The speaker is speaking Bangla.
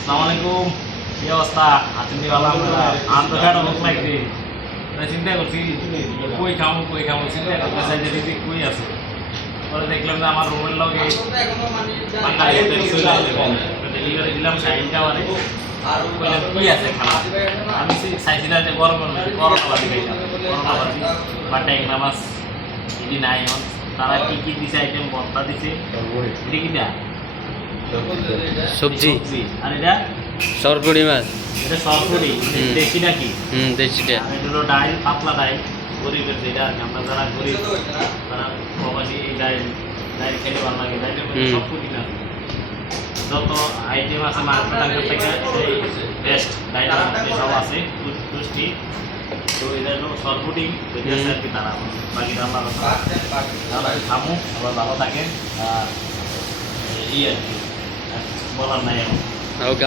আসসালামু আলাইকুম। কি অবস্থা? আছেন কি ভালো আপনারা? আমার তো ফেটা ভোক লাগছে। তাই চিন্তা করছি কই খামু চিন্তা করতে চাই যে দিদি কই আছে। পরে দেখলাম যে আমার রুমের লগে বাঙালি হোটেল চলে আসবে। ডেলিভারি দিলাম শাহিন টাওয়ারে। বললাম কি আছে খালা? আমি চাইছিলাম যে করোনা বাদি খাইলাম। করোনা বাদি বা ট্যাং নামাজ এটি নাই এখন। তারা কি কি দিছে আইটেম ভর্তা দিছে। এটা কি দেয়া? সবজি আর এটা সরপুরি মাছ। এটা সরপুরি দেশি নাকি? দেশিটা। আর এটা হলো ডাইল, পাতলা ডাইল, গরিবের যেটা আর কি। আমরা যারা গরিব তারা প্রবাসী এই ডাইল খেতে ভালো লাগে। ডাইলের মধ্যে সব প্রোটিন আছে। যত আইটেম আছে মার্কেট থেকে এটাই বেস্ট। ডাইলের মধ্যে সব আছে পুষ্টি। তো এটা হলো সরপুরি আছে আর কি। তারা বাকি রান্না তারা খামু আবার ভালো থাকেন। আর এই আর কি বলার নাই এখন। ওকে।